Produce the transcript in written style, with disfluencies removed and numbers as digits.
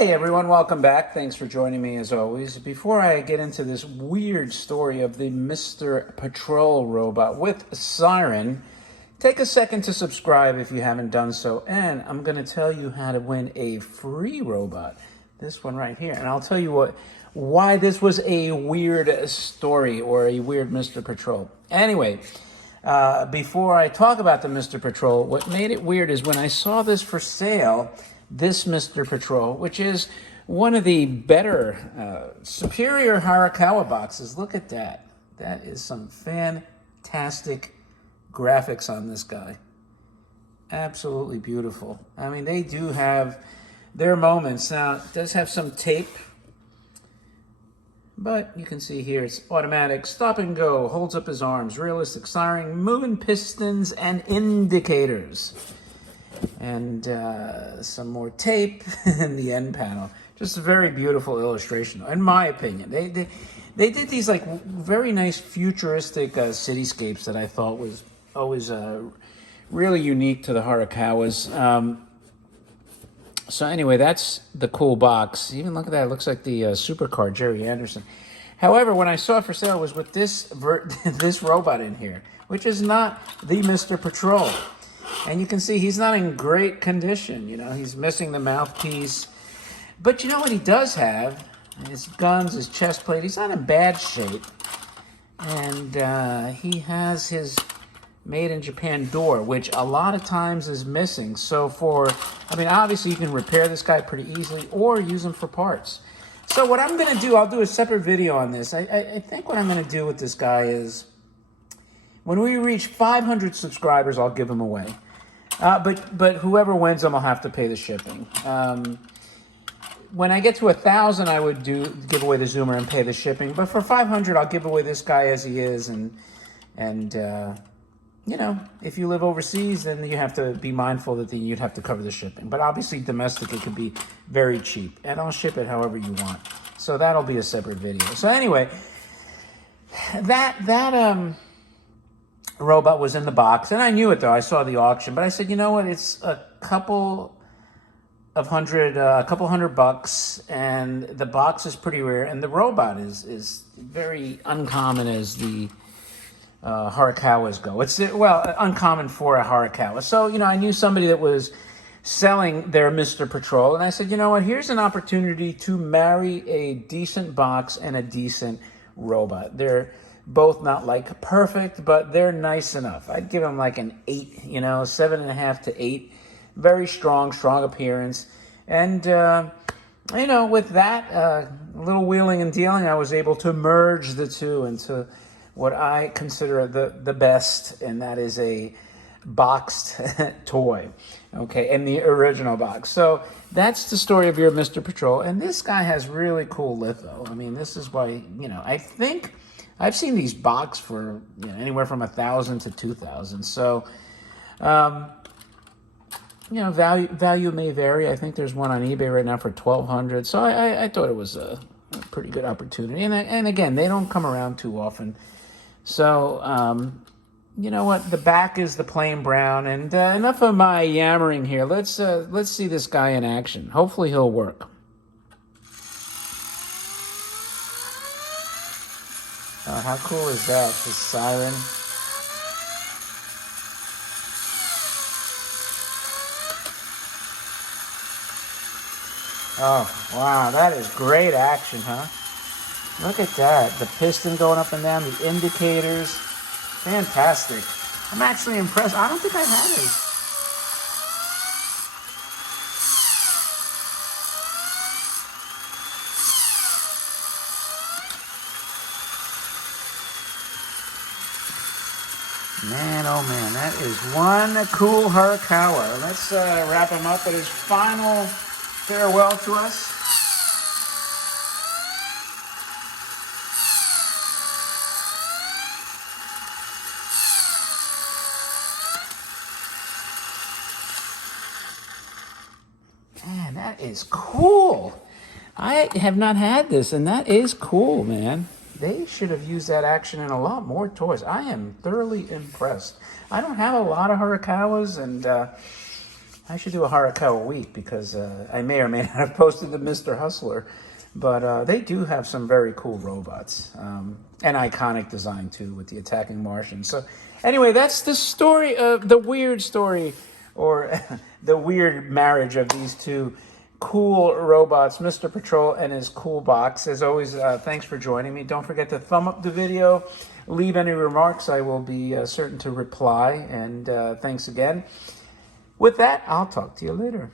Hey everyone, welcome back. Thanks for joining me as always. Before I get into this weird story of the Mr. Patrol robot with a siren, take a second to subscribe if you haven't done so. And I'm going to tell you how to win a free robot. This one right here. And I'll tell you why this was a weird story or a weird Mr. Patrol. Anyway, before I talk about the Mr. Patrol, what made it weird is when I saw this for sale, this Mr. Patrol, which is one of the better, superior Horikawa boxes. Look at that. That is some fantastic graphics on this guy. Absolutely beautiful. I mean, they do have their moments. Now, it does have some tape, but you can see here it's automatic, stop and go, holds up his arms, realistic siren, moving pistons and indicators. And some more tape in the end panel. Just a very beautiful illustration, in my opinion. They did these like very nice futuristic cityscapes that I thought was always really unique to the Horikawas. So anyway, that's the cool box. Even look at that, it looks like the supercar Jerry Anderson. However, when I saw it for sale, it was with this this robot in here, which is not the Mr. Patrol. And you can see he's not in great condition. You know, he's missing the mouthpiece. But you know what he does have? His guns, his chest plate. He's not in bad shape. And he has his made in Japan door, which a lot of times is missing. So I mean, obviously you can repair this guy pretty easily or use him for parts. So what I'm going to do, I'll do a separate video on this. I think what I'm going to do with this guy is, when we reach 500 subscribers, I'll give them away. But whoever wins them, I'll have to pay the shipping. When I get to 1,000, I would give away the Zoomer and pay the shipping. But for 500, I'll give away this guy as he is. And you know, if you live overseas, then you have to be mindful that you'd have to cover the shipping. But obviously, domestic, it could be very cheap. And I'll ship it however you want. So that'll be a separate video. So anyway, that robot was in the box, and I knew it though. I saw the auction, but I said, you know what? It's a couple hundred bucks, and the box is pretty rare, and the robot is very uncommon as the Horikawas go. It's uncommon for a Horikawa. So you know, I knew somebody that was selling their Mr. Patrol, and I said, you know what? Here's an opportunity to marry a decent box and a decent robot. They're both not like perfect, but they're nice enough. I'd give them like an 8, you know, 7.5 to 8. Very strong appearance. And, you know, with that little wheeling and dealing, I was able to merge the two into what I consider the best, and that is a boxed toy, okay, in the original box. So that's the story of your Mr. Patrol. And this guy has really cool litho. I mean, this is why, you know, I think I've seen these boxed for, you know, anywhere from 1,000 to 2,000. So, you know, value may vary. I think there's one on eBay right now for 1,200. So I thought it was a pretty good opportunity. And again, they don't come around too often. So, you know what? The back is the plain brown. And enough of my yammering here. Let's see this guy in action. Hopefully he'll work. How cool is that? The siren. Oh, wow. That is great action, huh? Look at that. The piston going up and down, the indicators. Fantastic. I'm actually impressed. I don't think I've had it. Man, oh man, that is one cool Horikawa. Let's wrap him up with his final farewell to us. Man, that is cool. I have not had this, and that is cool, man. They should have used that action in a lot more toys. I am thoroughly impressed. I don't have a lot of Horikawas, and I should do a Horikawa week because I may or may not have posted the Mr. Hustler, but they do have some very cool robots and iconic design too with the attacking Martians. So anyway, that's the story of the weird story or the weird marriage of these two cool robots, Mr. Patrol and his cool box. As always, thanks for joining me. Don't forget to thumb up the video, leave any remarks. I will be certain to reply, and thanks again. With that, I'll talk to you later.